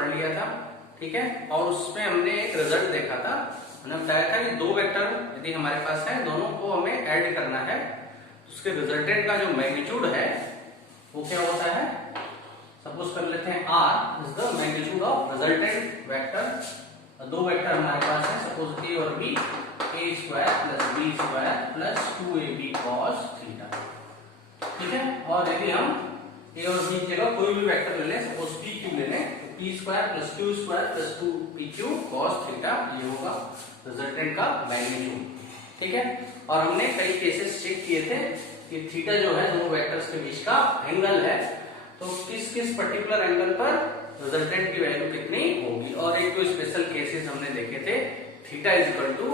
पढ़ लिया था, ठीक है। और उसमें हमने एक रिजल्ट देखा था, हमने बताया था कि दो वेक्टर यदि हमारे पास है, दोनों को हमें ऐड करना है, तो उसके रिजल्टेंट का जो मैग्नीट्यूड है वो क्या होता है। सपोज कर लेते हैं R is the magnitude of resultant vector. दो वेक्टर हमारे पास है, सपोज A और B, a square plus b square plus 2ab cos theta, ठीक है। और यदि हम a और b की जगह कोई भी वेक्टर ले लें, सपोज pq ले लें, तो p square plus q square plus 2pq cos theta, ये होगा रिजल्टेंट का मैग्नीट्यूड, ठीक है। और हमने कई केसेस चेक किए थे कि थीटा जो है दोनों वेक्टर्स के बीच का एंगल है, तो किस किस पर्टिकुलर एंगल पर रिजल्टेंट की वैल्यू कितनी होगी। और एक दो स्पेशल केसेस हमने देखे थे, theta is equal to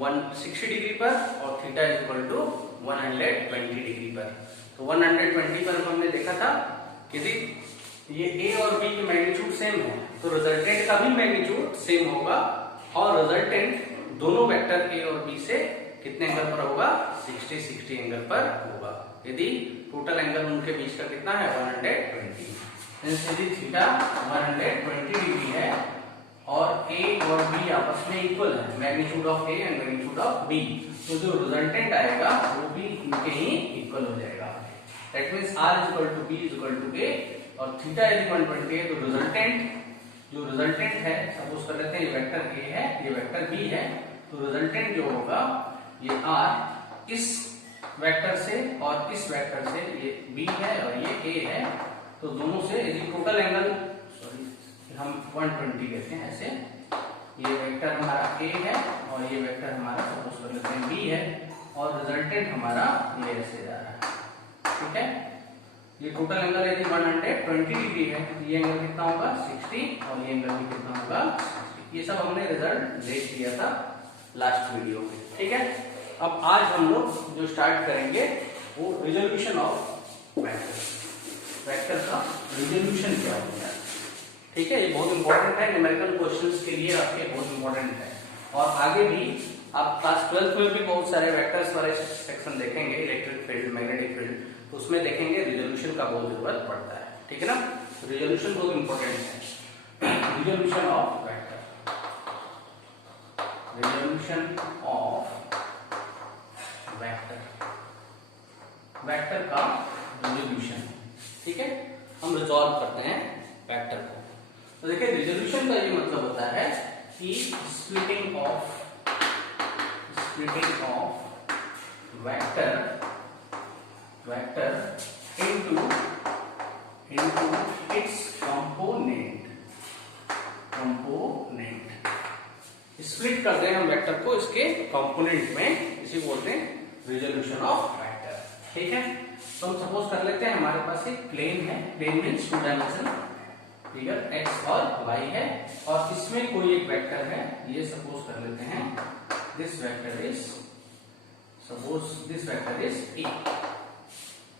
160 degree पर और theta is equal to 120 degree पर। तो 120 पर हमने देखा था कि ये a और b की मैग्नीट्यूड सेम है, तो रिजल्टेंट का भी मैग्नीट्यूड सेम होगा, और रिजल्टेंट दोनों वेक्टर a और b से कितने एंगल पर होगा, 60 एंगल पर होगा। यदि टोटल एंगल उनके बीच का कितना है, 120। यदि थीटा 120 डिग्री है और a और b आपस में इक्वल है, magnitude of a and magnitude of b, तो जो रिजल्टेंट आएगा वो भी इनके ही इक्वल हो जाएगा। That means r is equal to b is equal to a और थीटा इज 120 है, तो रिजल्टेंट है, सपोज कर लेते हैं ये वेक्टर a है, ये वेक्टर b है, तो रिजल्टेंट जो होगा ये r इस वेक्टर से और इस वेक्टर से, ये b है और ये a है, तो दोनों से यदि टोटल एंगल हम 120 लेते हैं ऐसे, ये वेक्टर हमारा a है और ये वेक्टर हमारा सपोज कर लेते हैं b है, और रिजल्टेंट हमारा ये ऐसे जा रहा है, ठीक है। ये टोटल एंगल यदि 120 डिग्री है, ये एंगल कितना होगा, 60, और ये एंगल भी कितना होगा, 60। ये सब हमने रिजल्ट देख लिया था लास्ट वीडियो में, ठीक है। अब आज हम लोग जो स्टार्ट करेंगे वो रिजोल्यूशन ऑफ वेक्टर का रिजोल्यूशन क्या होता है, ठीक है। ये बहुत इंपॉर्टेंट है, न्यूमेरिकल क्वेश्चंस के लिए आपके बहुत इंपॉर्टेंट है। और आगे भी आप क्लास 12 में भी बहुत सारे वेक्टर्स वाले सेक्शन देखेंगे, इलेक्ट्रिक फील्ड, मैग्नेटिक फील्ड, तो उसमें देखेंगे रिजोल्यूशन का बहुत जरूरत पड़ता है, ठीक है ना। रिजोल्यूशन बहुत इंपॉर्टेंट है। Resolution of vector, resolution of vector का रिजोल्यूशन, ठीक है। हम रिजॉल्व करते हैं वेक्टर को। तो देखिए रिजोल्यूशन का ये मतलब होता है कि splitting of vector into its component। Split करते हैं हम वेक्टर को इसके कंपोनेंट में, इसी बोलते हैं रिजोल्यूशन ऑफ वेक्टर, ठीक है। तो हम सपोज कर लेते हैं हमारे पास एक प्लेन है, plane means two dimension figure x और y है, और इसमें कोई एक वेक्टर है, ये सपोज कर लेते हैं this vector is, suppose this vector is a,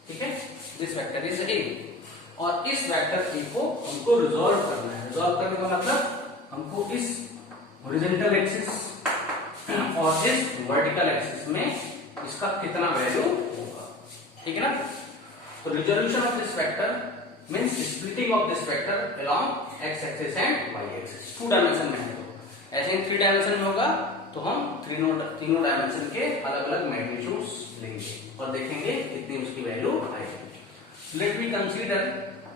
ठीक है, दिस वेक्टर इज a, और इस वेक्टर a को हमको रिजॉल्व करना है। रिजॉल्व करने का मतलब हमको इस हॉरिजॉन्टल एक्सिस और इस वर्टिकल एक्सिस में इसका कितना वैल्यू होगा, ठीक है ना। तो resolution of this vector means splitting of this vector along x axis and y axis. Two dimension में है, तो ऐसे ही 3 डायमेंशन में होगा तो हम तीनों डायमेंशन के अलग अलग मैग्नीट्यूड्स लेंगे और देखेंगे कितनी उसकी वैल्यू आएगी। Let me consider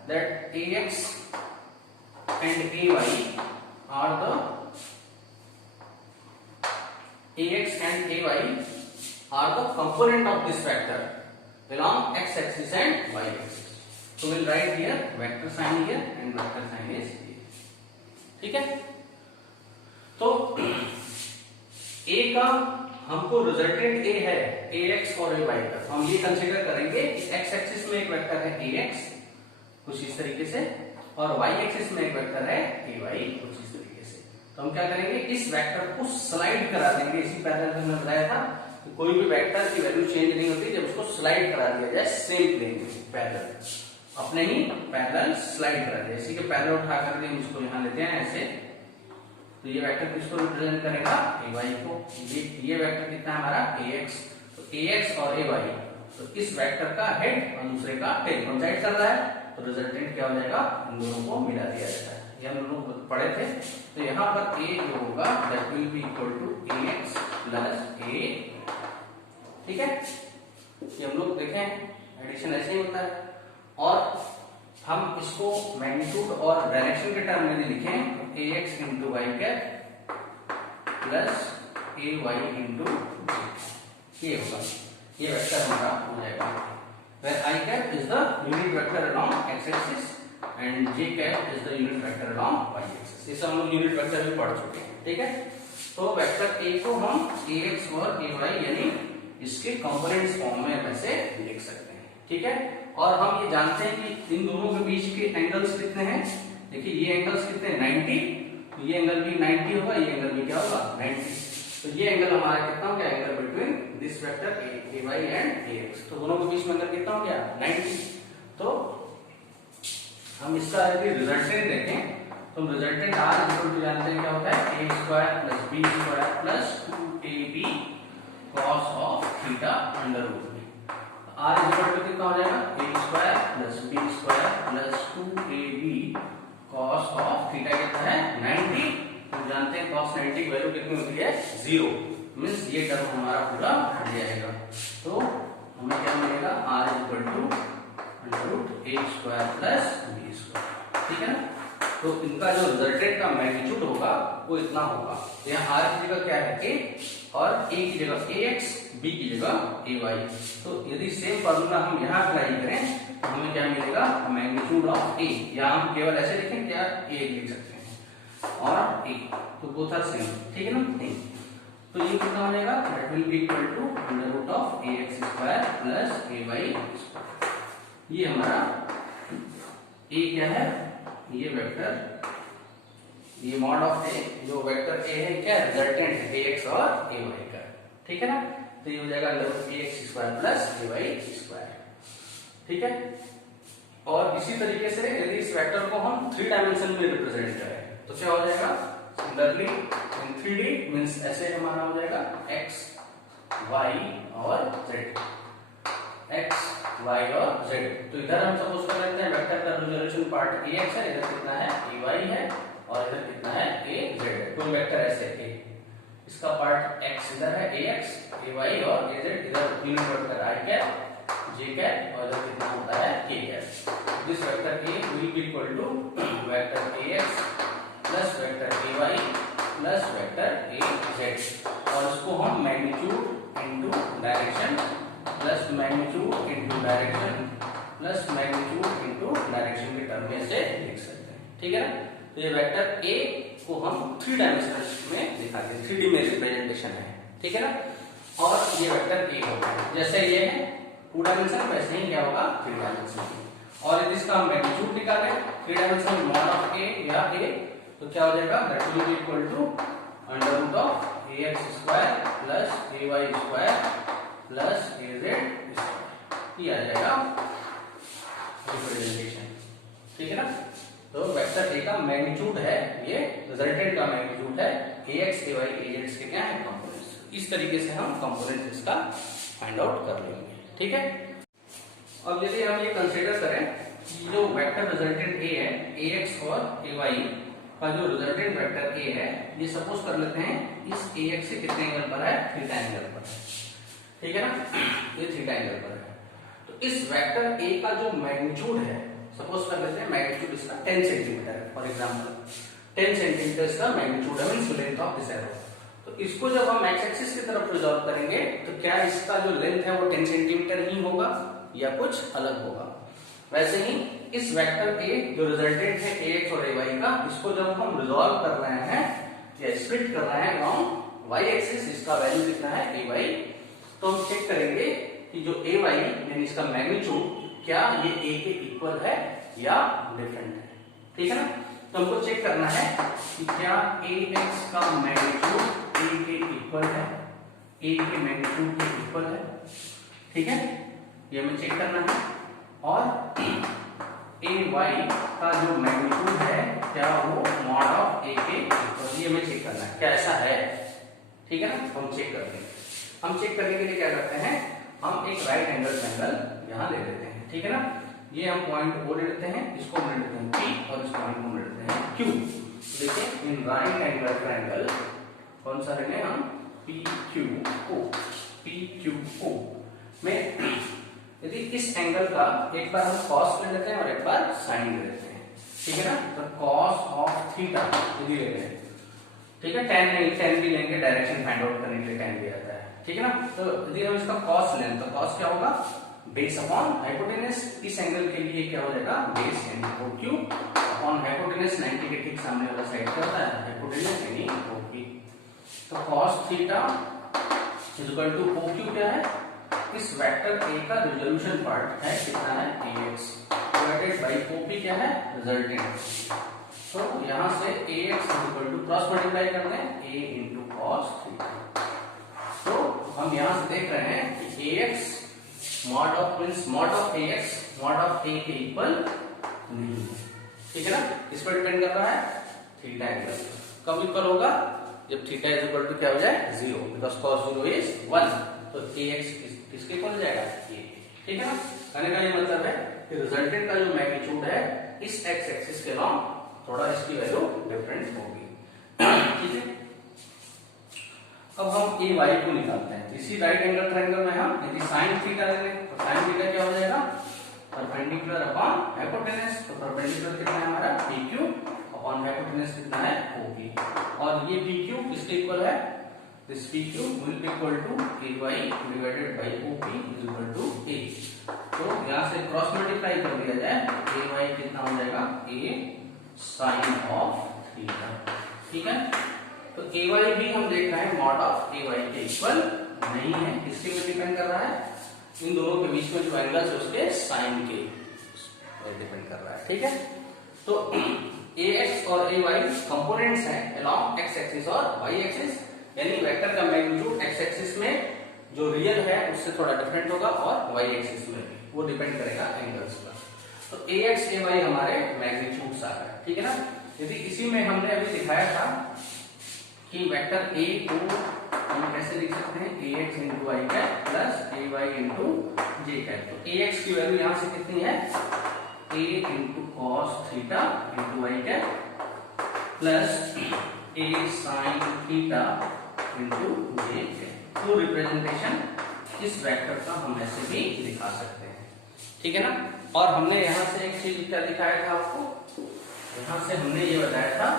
that ax and ay are the component of this vector along x axis and y axis. So we'll write here vector sign here and vector sign is here, ठीक है। तो a का हमको resultant a है, ax और ay का, तो हम ये कंसीडर करेंगे कि x एक्सिस में एक वेक्टर है ax कुछ इस तरीके से, और y एक्सिस में एक वेक्टर है ay कुछ इस तरीके से। तो हम क्या करेंगे, इस वेक्टर को स्लाइड करा देंगे। इसी पैटर्न में मैंने बताया था कि कोई भी वेक्टर की वैल्यू चेंज नहीं होती जब उसको स्लाइड करा दिया जाए सेम प्लेन में, पैरेलल, अपने ही पैरेलल स्लाइड करा दिया। इसी के पैरेलल उठा करके हम इसको यहाँ लेते हैं ऐसे, तो ये वेक्टर किसको रिप्रेजेंट करेगा, ay को। ये वेक्टर कितना है हमारा ax, तो ax और ay, तो इस वेक्टर का हेड और दूसरे का टेल कोइंसाइड कर रहा है, तो रिजल्टेंट क्या हो जाएगा, इन दोनों को मिला दिया जाता है। ये हम लोग पढ़े थे। तो यहाँ पर a जो होगा that will be equal to ax plus a, ठीक है। ये हम लोग देखें एडिशन ऐसे ही होता है। और हम इसको मैग्नीट्यूड और डायरेक्शन के टर्म में लिखें तो ax into Y cap plus ay into ये होगा, ये वेक्टर हमारा हो जाएगा। where I cap is the unit vector along x axis and j cap is the unit vector along y axis। इसे हम लोग यूनिट वेक्टर भी पढ़ चुके हैं, ठीक है। तो वेक्टर a को हम ax और ay यानी इसके कंपोनेंट्स फॉर्म में वैसे लिख सकते हैं, ठीक है। और हम ये जानते हैं कि इन दोनों के बीच के एंगल्स कितने हैं। देखिए ये एंगल्स कितने हैं 90, तो ये एंगल भी 90 होगा, ये एंगल भी क्या होगा 90। तो ये एंगल हमारा कितना हो गया, angle between this vector ay and ax। तो दोनों के बीच में एंगल कितना हो गया 90। तो हम इसका यदि रिजल्टेंट देखें तो हम रिजल्टेंट r इक्वल टू जानते हैं क्या होता है a square plus b square plus 2ab cos of theta under root में। r इक्वल टू कितना हो जाएगा a square plus b square plus 2ab cos of theta कितना है 90। हम जानते हैं cos 90 की वैल्यू कितनी होती है 0, मींस ये टर्म हमारा पूरा हट जाएगा। तो हमें क्या मिलेगा r equal to under root a square plus b square, ठीक है ना। तो इनका जो रिजल्टेंट का मैग्नीट्यूड होगा वो इतना होगा। यहाँ r की जगह क्या है a और a की जगह ax, b की जगह ay। तो यदि सेम फॉर्मूला हम यहाँ अप्लाई करें तो हमें क्या मिलेगा मैग्नीट्यूड ऑफ a, या हम केवल ऐसे लिखें क्या a लिख सकते हैं और a, तो बोथ आर सेम, ठीक है ना। नहीं तो ये कितना हो जाएगा that will be equal to under root of ax square plus ay square. ये हमारा a क्या है, ये वेक्टर, ये मॉड ऑफ a जो वेक्टर a है क्या रिजल्टेंट है ax और ay का, ठीक है ना। तो ये हो जाएगा under root ax square plus ay square, ठीक है। और इसी तरीके से यदि इस वेक्टर को हम 3 डायमेंशन में रिप्रेजेंट करें तो क्या हो जाएगा सिमिलरली इन 3D मींस ऐसे हमारा हो जाएगा x y और z, x y और z। तो इधर हम सपोज कर लेते हैं वेक्टर का रिजोल्यूशन पार्ट ax है, इधर कितना है ay है और इधर कितना है az है। कोई वेक्टर ऐसे a, इसका पार्ट x इधर है ax, ay और az, इधर unit vector i cap j cap और इधर कितना होता है k cap. This vector a will be equal to vector ax plus vector ay plus vector az, और इसको हम magnitude into direction plus magnitude into direction plus magnitude into direction के term में से लिख सकते हैं, ठीक है ना। तो ये वेक्टर a को हम 3 डायमेंशन में दिखाते हैं, 3D में रिप्रेजेंटेशन है, ठीक है ना। और ये वेक्टर a होगा, जैसे ये है 2 डायमेंशन वैसे ही क्या होगा 3 डायमेंशन। और यदि इसका मैग्नीट्यूड निकालें 3 डायमेंशन मॉड ऑफ a या a तो क्या हो जाएगा that will be equal to under root of ax square plus ay square plus az square, ये आ जाएगा रिप्रेजेंटेशन, ठीक है ना। तो वेक्टर a का मैग्नीट्यूड है, ये रिजल्टेंट का मैग्नीट्यूड है ax ay az के क्या है कंपोनेंट्स। इस तरीके से हम कंपोनेंट्स इसका फाइंड आउट कर लेंगे, ठीक है। अब यदि हम ये कंसीडर करें कि जो वेक्टर रिजल्टेंट a है ax और ay का जो रिजल्टेंट वेक्टर a है ये सपोज कर लेते हैं इस ax से कितने एंगल पर है थीटा एंगल पर है, ठीक है ना, ये थीटा एंगल पर है। तो इस वेक्टर a का जो मैग्नीट्यूड है सपोज कर लेते हैं मैग्नीट्यूड इसका 10 सेंटीमीटर है, फॉर एग्जांपल 10 सेंटीमीटर इसका मैग्नीट्यूड है means length of this arrow. तो इसको जब हम x एक्सिस की तरफ रिजॉल्व करेंगे तो क्या इसका जो लेंथ है वो 10 सेंटीमीटर ही होगा या कुछ अलग होगा। वैसे ही इस वेक्टर a जो रिजल्टेंट है ax और ay का, इसको जब हम रिजॉल्व कर रहे हैं या स्प्लिट कर रहे हैं अलोंग y एक्सिस, इसका वैल्यू कितना है ay, तो हम चेक करेंगे कि जो ay यानी इसका मैग्नीट्यूड क्या ये a के इक्वल है या डिफरेंट है, ठीक है ना। तो हमको चेक करना है कि क्या ax का मैग्नीट्यूड a के इक्वल है, a के मैग्नीट्यूड के इक्वल है, ठीक है, ये हमें चेक करना है। और ay का जो मैग्नीट्यूड है क्या वो मॉड ऑफ a के इक्वल, ये हमें चेक करना है क्या ऐसा है, ठीक है ना। हम चेक करते हैं, हम चेक करने के लिए क्या करते हैं हम एक राइट एंगल ट्रायंगल यहाँ ले लेते हैं, ठीक है ना। ये हम पॉइंट O ले लेते हैं, इसको हम ले लेते हैं P और इस पॉइंट को ले लेते हैं Q। देखिए इन राइट एंगल ट्रायंगल कौन सा लेंगे हम, PQO। PQO में यदि इस एंगल का एक बार हम कॉस ले लेते हैं और एक बार साइन ले लेते हैं, ठीक है ना। तो कॉस ऑफ थीटा यदि ले लें, ठीक है, tan नहीं, tan भी लेंगे डायरेक्शन फाइंड आउट करने के लिए tan भी आता है, ठीक है ना। तो यदि हम इसका कॉस लें तो कॉस क्या होगा, बेस अपॉन हाइपोटेनस। इस एंगल के लिए क्या हो जाएगा, बेस यानी OQ अपॉन हाइपोटेनस। 90 के ठीक सामने वाला साइड क्या होता है, हाइपोटेनस यानी OP। तो cos theta is equal to OQ क्या है, इस वेक्टर A का रिजोल्यूशन पार्ट है कितना है, AX डिवाइडेड बाय OP क्या है, रिजल्टेंट। तो यहां से AX is equal to cross multiply कर दें A into cos थीटा। तो हम यहां से देख रहे हैं कि AX mod of means mod of AX mod of A के इक्वल नहीं है, ठीक है ना। इस पर डिपेंड कर रहा है थीटा एंगल कब इक्वल होगा, जब थीटा इज इक्वल टू क्या हो जाए, 0, बिकॉज़ cos 0 इज 1। तो AX किसके इक्वल हो जाएगा, ये, ठीक है ना। कहने का ये मतलब है कि रिजल्टेंट का जो मैग्नीट्यूड है इस x एक्सिस के लॉन्ग थोड़ा इसकी वैल्यू डिफरेंट होगी, ठीक है। अब हम AY को निकालते हैं। इसी राइट एंगल ट्रायंगल में हम यदि sin थीटा ले लें तो sin थीटा क्या हो जाएगा, परपेंडिकुलर अपॉन हाइपोटेनस। तो परपेंडिकुलर कितना है हमारा, PQ अपॉन हाइपोटेनस कितना है, OP। और ये PQ किसके इक्वल है, this PQ will be equal to AY divided by OP is equal to A। तो यहां से क्रॉस मल्टीप्लाई कर दिया जाए, AY कितना हो जाएगा, A sin ऑफ थीटा, ठीक है। तो AY भी हम देख रहे हैं मॉड ऑफ AY के इक्वल नहीं है, किसके पे डिपेंड कर रहा है, इन दोनों के बीच में जो एंगल है उसके साइन के डिपेंड कर रहा है, ठीक है। तो AX और AY कंपोनेंट्स हैं अलोंग x एक्सिस और y एक्सिस, यानी वेक्टर का मैग्नीट्यूड x एक्सिस में जो रियल है उससे थोड़ा डिफरेंट होगा और y एक्सिस में भी वो डिपेंड करेगा एंगल्स पर। तो AX AY हमारे मैग्नीट्यूड्स आ गए, ठीक है ना। यदि इसी में हमने अभी दिखाया था कि वेक्टर A को हम कैसे लिख सकते हैं, AX into y cap plus AY into j cap. तो AX की वैल्यू यहां से कितनी है, A into cos theta into y cap plus A sin theta into j cap. तो रिप्रेजेंटेशन इस वेक्टर का हम ऐसे भी दिखा सकते हैं, ठीक है ना। और हमने यहां से एक चीज क्या दिखाया था आपको, यहां से हमने ये बताया था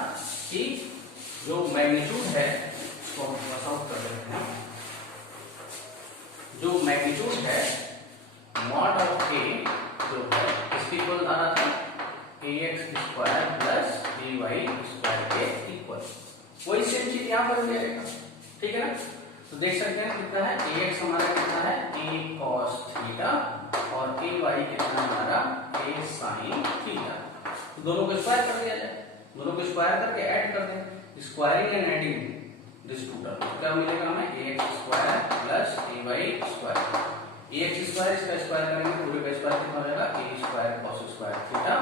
कि जो मैग्नीट्यूड है उसको हम थोड़ा सॉल्व कर लेते हैं। जो मैग्नीट्यूड है मॉड ऑफ A जो है इसके इक्वल आ रहा था AX square plus AY square के इक्वल, वही सेम चीज यहां पर भी आएगा, ठीक है ना। तो देख सकते हैं कितना है, AX हमारा कितना है, A cos थीटा और AY कितना हमारा, A sin थीटा। तो दोनों को स्क्वायर कर दिया जाए, दोनों को स्क्वायर करके ऐड कर दें, squaring and adding this two term क्या मिलेगा हमें, AX square plus AY square. AX square इसका स्क्वायर करेंगे, पूरे का स्क्वायर कितना हो जाएगा, A square cos square theta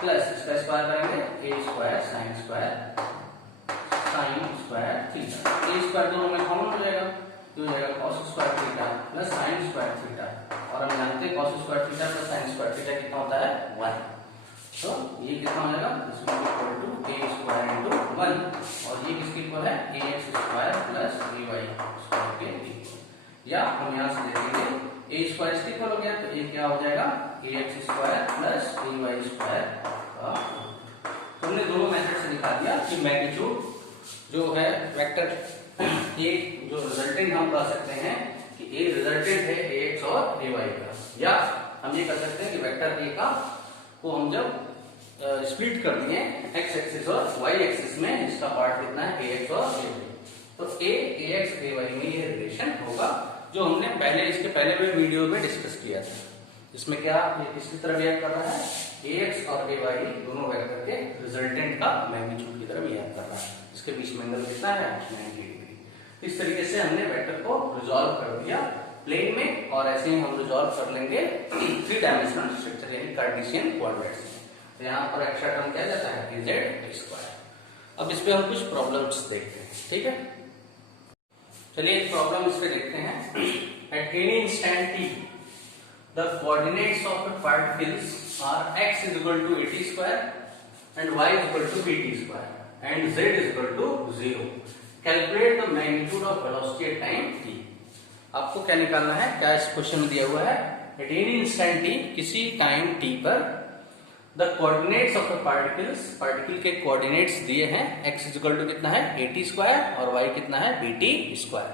plus इसका स्क्वायर करेंगे A square sin square theta. A square दोनों में कॉमन हो जाएगा, तो हो जाएगा cos square theta plus sin square theta. और हम जानते हैं cos square theta plus sin square theta कितना होता है, 1। तो ये कितना हो जाएगा, this will equal to A square into 1 और ये किसके इक्वल है, AX square plus AY square के इक्वल। या हम यहां से देखेंगे A स्क्वायर इसके इक्वल हो गया, तो ये क्या हो जाएगा, AX square plus AY square का। तो हमने दोनों मेथड से दिखा दिया कि मैग्नीट्यूड जो है वेक्टर A जो रिजल्टेंट हम कह सकते हैं कि A रिजल्टेंट है AX और AY का, या हम ये कह सकते हैं कि वेक्टर A का को हम जब स्प्लिट कर दिए x एक्सिस और y एक्सिस में, इसका पार्ट कितना है AX और AY, तो A AX AY में ये रिलेशन होगा जो हमने पहले इसके पहले भी वीडियो में डिस्कस किया था। इसमें क्या ये किसकी तरह बिहेव कर रहा है, AX और AY दोनों वेक्टर के रिजल्टेंट का मैग्नीट्यूड की तरह बिहेव कर रहा है। इसके बीच में एंगल कितना है, 90 डिग्री। इस तरीके से हमने वेक्टर को रिजॉल्व कर दिया प्लेन में, और ऐसे ही हम रिजॉल्व कर लेंगे 3 डायमेंशनल स्ट्रक्चर यानी कार्टेशियन कोऑर्डिनेट्स में। तो यहाँ पर एक्स्ट्रा टर्म क्या जाता है, dz स्क्वायर। अब इस पे हम कुछ प्रॉब्लम्स देखते हैं, ठीक है। चलिए एक प्रॉब्लम इस पे देखते हैं। At any instant t the coordinates of the particles are x is equal to 80 square and y is equal to bt square and z is equal to 0. Calculate the magnitude of velocity at time t. आपको क्या निकालना है, क्या इस question में दिया हुआ है, एट एनी इंस्टेंट t, किसी टाइम t पर the coordinates of the particles, particle के कोऑर्डिनेट्स दिए हैं, x इज इक्वल टू कितना है at स्क्वायर और y कितना है bt स्क्वायर.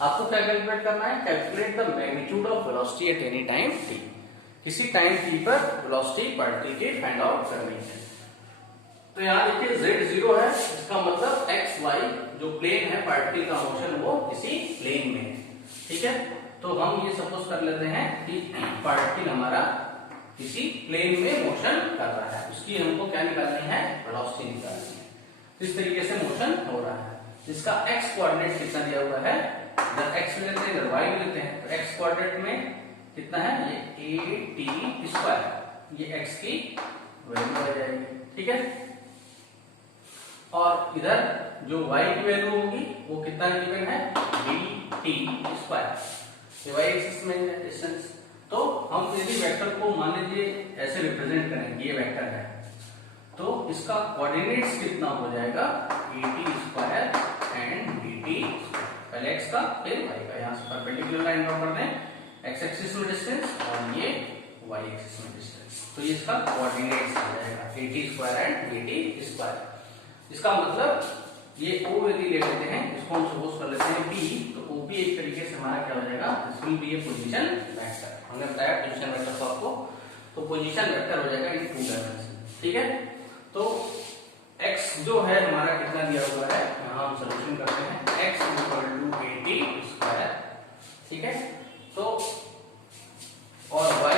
आपको क्या कैलकुलेट करना है, calculate the magnitude of velocity at any time t. किसी टाइम t पर वेलोसिटी पार्टिकल की फाइंड आउट करनी है. तो यहाँ देखिए z 0 है, इसका मतलब x y जो प्लेन है पार्टिकल का मोशन वो किसी प्लेन में है. ठीक है, तो हम ये सपोज कर लेते हैं कि पार्टिकल हमारा किसी प्लेन में मोशन कर रहा है, उसकी हमको क्या निकालनी है, वेलोसिटी निकालनी है. इस तरीके से मोशन हो रहा है, जिसका x कोऑर्डिनेट कितना दिया हुआ है, इधर x लेते हैं इधर y लेते हैं. तो x कोऑर्डिनेट में कितना है, ये at स्क्वायर, ये x की वैल्यू आ जाएगी. ठीक है, और इधर जो y की वैल्यू होगी वो कितना गिवन है, bt स्क्वायर. ये y एक्सिस में है डिस्टेंस. तो हम यदि वेक्टर को मान लीजिए ऐसे रिप्रेजेंट करें, ये वेक्टर है, तो इसका कोऑर्डिनेट्स कितना हो जाएगा, at स्क्वायर एंड bt. पहले x का फिर y का. यहाँ से परपेंडिकुलर लाइन ड्रॉ कर दें, x एक्सिस में डिस्टेंस और ये y एक्सिस में डिस्टेंस. तो ये इसका कोऑर्डिनेट्स आ जाएगा at square and bt square. इसका मतलब ये O यदि ले लेते हैं, इसको हम सपोज कर लेते हैं P, तो OP एक तरीके से हमारा क्या हो जाएगा, this will B A position vector. हमने बताया पोजीशन वेक्टर को आपको, तो पोजीशन वेक्टर हो जाएगा इन 2 डायमेंशन. ठीक है, तो x जो है हमारा कितना दिया हुआ है, यहाँ हम सॉल्यूशन करते हैं, x at स्क्वायर. ठीक है, तो और y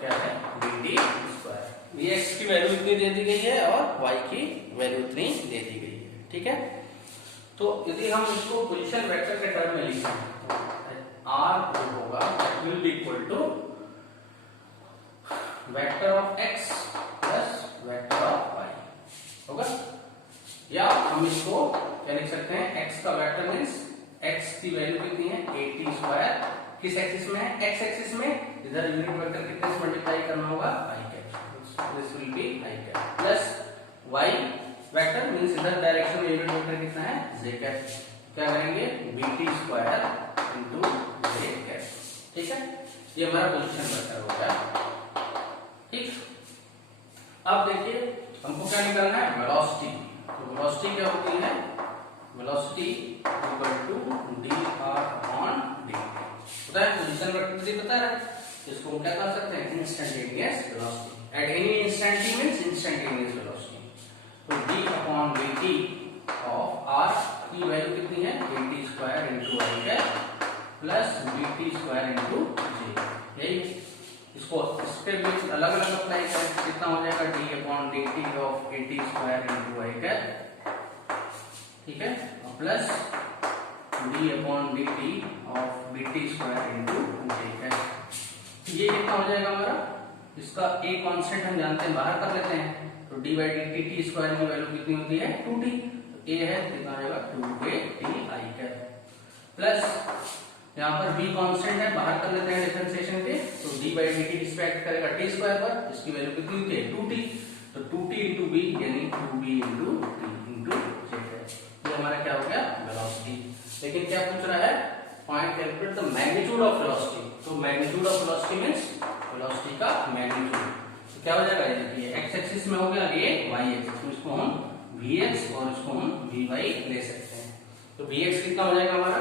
क्या है, bt स्क्वायर. ये x की वैल्यू इतनी दे दी गई है और y की वैल्यू इतनी दे दी गई है. ठीक है, तो यदि हम इसको पोजीशन वेक्टर के टर्म में लिखें, r जो होगा that will be equal to vector of x plus vector of y होगा. या हम इसको क्या लिख सकते हैं, x का वेक्टर मींस x की वैल्यू कितनी है, at स्क्वायर. किस एक्सिस में है, x एक्सिस में. इधर यूनिट वेक्टर कितने से मल्टीप्लाई करना होगा, i cap. This will B i cap plus y vector means इधर डायरेक्शन में यूनिट वेक्टर कितना है, j कैप. क्या करेंगे, bt square into j cap. ठीक है, ये हमारा पोजीशन वेक्टर हो गया. ठीक, अब देखिए हमको क्या निकालना है, वेलोसिटी. तो वेलोसिटी क्या होती है, velocity equal to dr upon dt. पता है पोजीशन वेक्टर से पता है, इसको हम क्या कर सकते हैं, instantaneous velocity. Eight any instant t means instantaneous velocity. तो d upon dt of r की वैल्यू कितनी है, at square into y cap plus bt square into j. यही इसको इस पे भी अलग अलग अप्लाई करें, कितना हो जाएगा, d upon dt of at square into y cap. ठीक है, plus d upon dt of bt square into j cap. ये कितना हो जाएगा हमारा, इसका a कांस्टेंट हम जानते हैं, बाहर कर लेते हैं. तो d by dt t square की वैल्यू कितनी होती है, 2t. तो a है कितना आएगा, 2a ti कैप प्लस यहाँ पर b कांस्टेंट है, बाहर कर लेते हैं डिफरेंशिएशन के. तो d बाई dt रिस्पेक्ट करेगा t स्क्वायर पर, इसकी वैल्यू कितनी होती है, 2t. तो 2t इंटू b यानी 2b into t into j cap. ये हमारा क्या हो गया, वेलोसिटी. लेकिन क्या पूछ रहा है, find calculate the magnitude of velocity. तो magnitude of velocity means velocity का मैग्नीट्यूड. तो क्या हो जाएगा, ये x एक्सिस में हो गया, ये y एक्सिस में. इसको हम vx और इसको हम vy ले सकते हैं. तो vx कितना हो जाएगा हमारा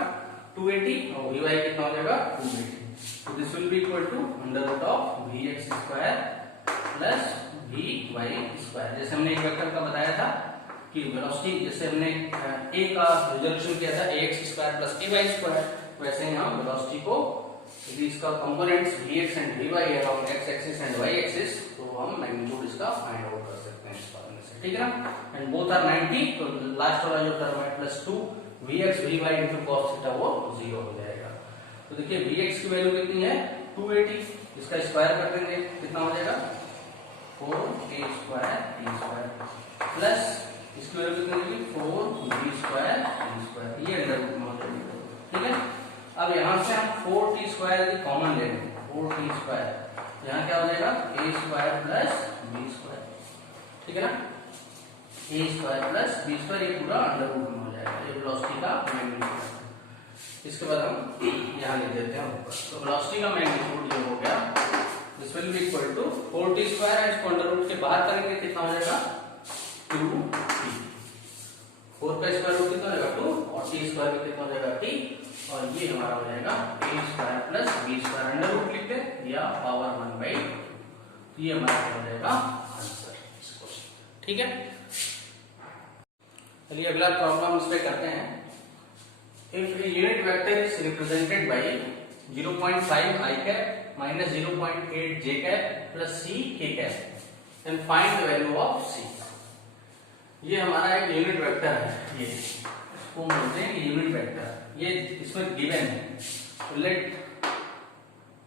280 और vy कितना हो जाएगा 280. तो this will be equal to under root of vx square plus vy square. जैसे हमने एक वेक्टर का बताया था कि वेलोसिटी, जैसे हमने a का रिजोल्यूशन किया था ax square plus ay square, वैसे ही हम वेलोसिटी को यदि इसका कंपोनेंट्स vx एंड vy है along x axis and y axis, तो हम मैग्नीट्यूड इसका फाइंड आउट कर सकते हैं इस फॉर्मूले से. ठीक है ना, एंड बोथ आर 90. तो लास्ट वाला जो टर्म है plus 2 vx vy into cos theta वो 0 हो जाएगा. तो देखिए vx की वैल्यू कितनी है, 280. इसका स्क्वायर कर देंगे, कितना हो जाएगा, 4a square t square plus इसकी वैल्यू कितनी होगी, 4b स्क्वायर t स्क्वायर. ये अंडर रूट में हो जाएगा. ठीक है, अब यहाँ से हम 4t स्क्वायर यदि कॉमन ले लें, 4t स्क्वायर, यहाँ क्या हो जाएगा, a square plus b square. ठीक है ना, ए स्क्वायर प्लस बी स्क्वायर, ये पूरा अंडर रूट में हो जाएगा, ये वेलोसिटी का मैग्नीट्यूड है। इसके बाद हम यहाँ लिख देते हैं ऊपर, तो वेलोसिटी का मैग्नीट्यूड ये हो गया, this will be equal to 4t square, इसको अंडर रूट के बाहर करेंगे कितना हो जाएगा 2t, 4 का स्क्वायर रूट कितना हो जाएगा 2 और t स्क्वायर भी कितना हो जाएगा t, और ये हमारा हो जाएगा a square plus b square, under root लिखते हैं या पावर 1/2, ये हमारा हो जाएगा आंसर इस क्वेश्चन। ठीक है, चलिए अगला प्रॉब्लम इस पे करते हैं। If a unit vector is represented by 0.5 i cap minus 0.8 j cap plus c k cap, then find the value of c। ये हमारा एक यूनिट वेक्टर है, ये इसको बोलते हैं यूनिट वेक्टर, ये इसमें गिवन है। तो लेट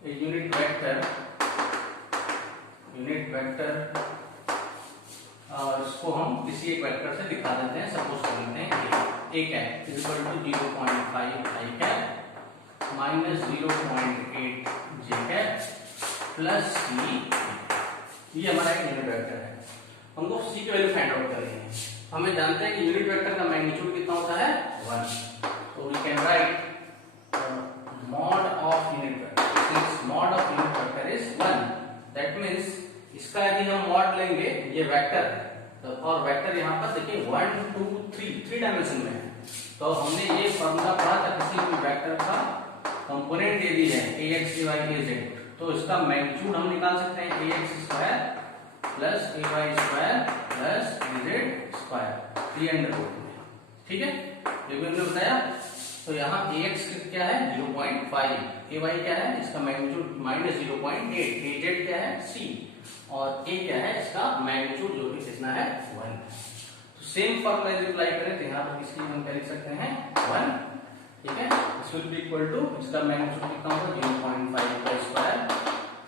ए यूनिट वेक्टर और इसको हम किसी एक वेक्टर से दिखा देते हैं, सपोज कर लेते हैं a cap is equal to 0.5 i cap minus 0.8 j cap plus c, ये हमारा एक यूनिट वेक्टर है। हमको c की वैल्यू फाइंड आउट करनी है। हमें जानते हैं कि यूनिट वेक्टर का मैग्नीट्यूड कितना होता है 1, तो we can write mod of unit vector, since mod of unit vector is 1, that means इसका यदि हम मॉड लेंगे, ये वेक्टर है तो, और वेक्टर यहाँ पर देखिए 1 2 3 डायमेंशन में है, तो हमने ये फॉर्मूला पढ़ा था किसी भी वेक्टर का कंपोनेंट यदि है ax ay az, तो इसका मैग्नीट्यूड हम निकाल सकते हैं ax square plus ay square plus az square, ये अंडर रूट में। ठीक है, ये भी हमने बताया। तो यहाँ ax क्या है 0.5, ay क्या है इसका मैग्नीट्यूड माइनस 0.8, az क्या है c, और a क्या है इसका मैग्नीट्यूड जो कि कितना है 1। तो सेम फॉर्मूला यदि अप्लाई करें तो यहाँ पर इसकी हम क्या लिख सकते हैं 1। ठीक है, this will be equal to, इसका मैग्नीट्यूड कितना होगा 0.5 का स्क्वायर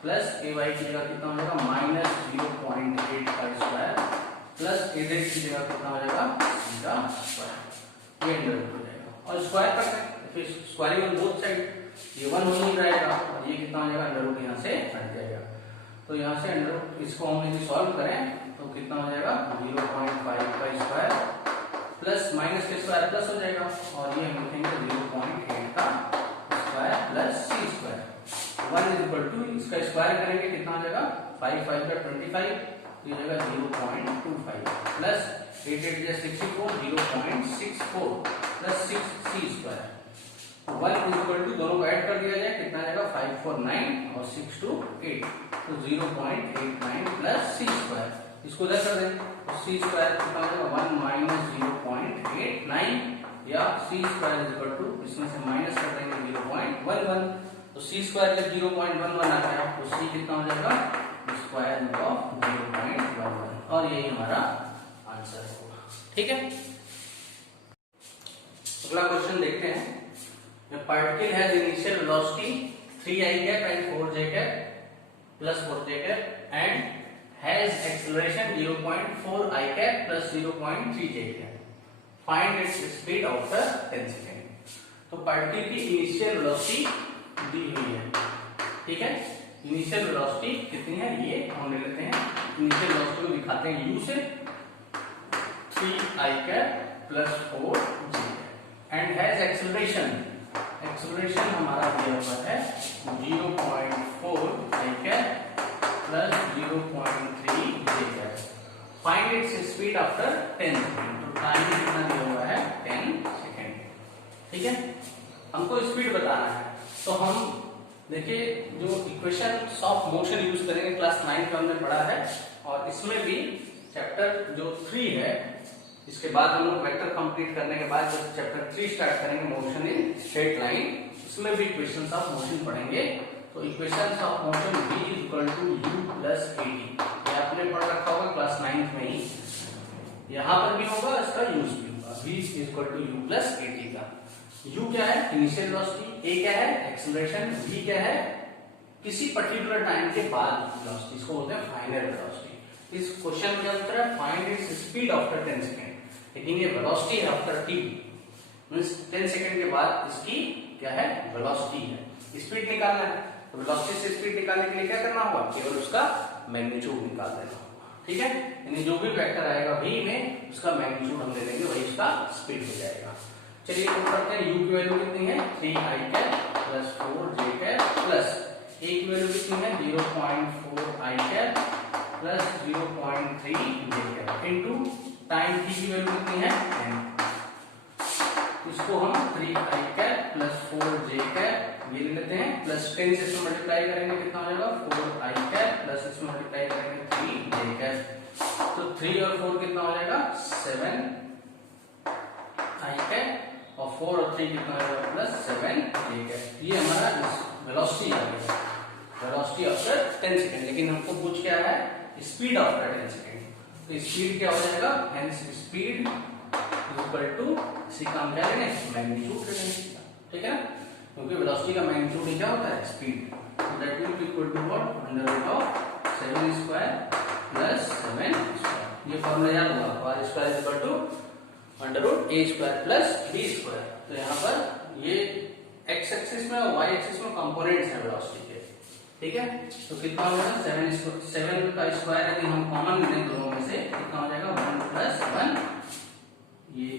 प्लस ay की जगह कितना हो जाएगा माइनस 0.8 का स्क्वायर प्लस az की जगह कितना हो जाएगा c का स्क्वायर, ये अंडर रूट हो जाएगा। और स्क्वायर करते हैं फिर स्क्वायरिंग ऑन बोथ साइड, ये 1 हो नहीं जाएगा और ये कितना हो जाएगा अंडर रूट यहाँ से हट जाएगा। तो यहाँ से अंडर रूट इसको हम यदि सॉल्व करें तो कितना हो जाएगा 0.5 का स्क्वायर प्लस माइनस का स्क्वायर प्लस हो जाएगा, और ये हम लिखेंगे 0.8 का square plus c square, 1 is equal to, इसका स्क्वायर करेंगे कितना हो जाएगा 5 5 का 25, ये हो जाएगा 0.25 प्लस 8 8 जा 64, 0.64 प्लस 6 c square, 1 is equal to, दोनों को ऐड कर दिया जाए कितना आ जाएगा 5 4 9 और 6 2 8, तो 0.89 प्लस c स्क्वायर, इसको इधर कर दें तो c स्क्वायर कितना हो जाएगा 1 माइनस 0.89 या c square is equal to, इसमें से माइनस कर देंगे 0.11, तो c स्क्वायर जब 0.11 आ गया तो c कितना हो जाएगा स्क्वायर ऑफ 0.11, और यही हमारा आंसर होगा। ठीक है, अगला क्वेश्चन देखते हैं। The particle has initial velocity 3i cap and 4j cap plus 4j cap and has acceleration 0.4i cap plus 0.3j cap. Find its speed after 10 seconds. तो पार्टिकल की इनिशियल वेलोसिटी दी हुई है। ठीक है, इनिशियल वेलोसिटी कितनी है ये हम ले लेते हैं। इनिशियल वेलोसिटी को दिखाते हैं u से, 3i cap plus 4j cap and has acceleration, acceleration हमारा दिया हुआ है 0.4 i cap plus 0.3 j cap. Find its speed after 10 second, तो टाइम कितना दिया हुआ है 10 सेकंड। ठीक है, हमको स्पीड बताना है, तो हम देखिए जो इक्वेशन ऑफ मोशन यूज करेंगे क्लास 9 में हमने पढ़ा है, और इसमें भी चैप्टर जो 3 है, इसके बाद हम लोग वेक्टर कंप्लीट करने के बाद जब चैप्टर 3 स्टार्ट करेंगे मोशन इन स्ट्रेट लाइन, इसमें भी इक्वेशंस ऑफ मोशन पढ़ेंगे। तो equations of motion v equal to u plus at, ये आपने पढ़ रखा होगा क्लास 9 में ही, यहाँ पर भी होगा, इसका यूज भी होगा। v equal to u plus at का, u क्या है इनिशियल वेलोसिटी, a क्या है एक्सेलरेशन, v क्या है किसी पर्टिकुलर टाइम के बाद वेलोसिटी, इसको बोलते हैं फाइनल वेलोसिटी। इस क्वेश्चन का आंसर है find its speed after 10 second, लेकिन ये वेलोसिटी है आफ्टर t, मींस 10 सेकंड के बाद इसकी क्या है वेलोसिटी है, स्पीड निकालना है। तो वेलोसिटी से स्पीड निकालने के लिए क्या करना होगा, केवल उसका मैग्नीट्यूड निकाल देना होगा। ठीक है, यानी जो भी वेक्टर आएगा v में उसका मैग्नीट्यूड हम ले लेंगे, वही उसका स्पीड हो जाएगा। चलिए प्रूव करते हैं। u की वैल्यू कितनी है 3i cap plus 4j cap plus a की वैल्यू कितनी है 0.4i cap plus 0.3j cap into time t की वैल्यू कितनी है 10। इसको हम 3i cap plus 4j cap ये ले लेते हैं, प्लस 10 से इसमें मल्टीप्लाई करेंगे कितना हो जाएगा 4i कैप प्लस इसमें मल्टीप्लाई करेंगे 3j कैप, तो 3 और 4 कितना हो जाएगा 7i कैप और 4 और 3 कितना हो जाएगा प्लस 7j कैप। ये हमारा वेलोसिटी आ गया, वेलोसिटी आफ्टर 10 सेकंड। लेकिन हमको पूछ क्या है स्पीड आफ्टर 10 सेकंड, तो स्पीड क्या हो जाएगा हेंस स्पीड इक्वल टू इसी का हम क्या लेंगे मैग्नीट्यूड लेंगे, ठीक है ना, क्योंकि वेलोसिटी का मैग्नीट्यूड क्या होता है speed, so that will be equal to what under root of 7 square plus 7 square. ये फॉर्मूला याद होगा r square equal to under root a square plus b square. तो यहाँ पर ये x एक्सिस में और y एक्सिस में कंपोनेंट्स हैं वेलोसिटी के, ठीक है। तो कितना हो जाएगा 7 का स्क्वायर यदि हम कॉमन लें दोनों में से कितना हो जाएगा 1 प्लस 1, ये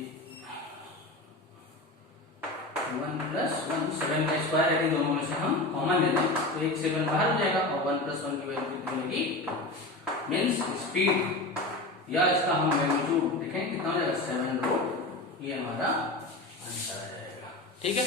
1 प्लस 1 7 का स्क्वायर यदि दोनों में से हम कॉमन ले लें तो एक 7 बाहर हो जाएगा और 1 प्लस 1 की वैल्यू कितनी होगी 2, मींस स्पीड या इसका हम मैग्नीट्यूड देखें कितना हो जाएगा 7 रूट, ये हमारा आंसर आ जाएगा, ठीक है।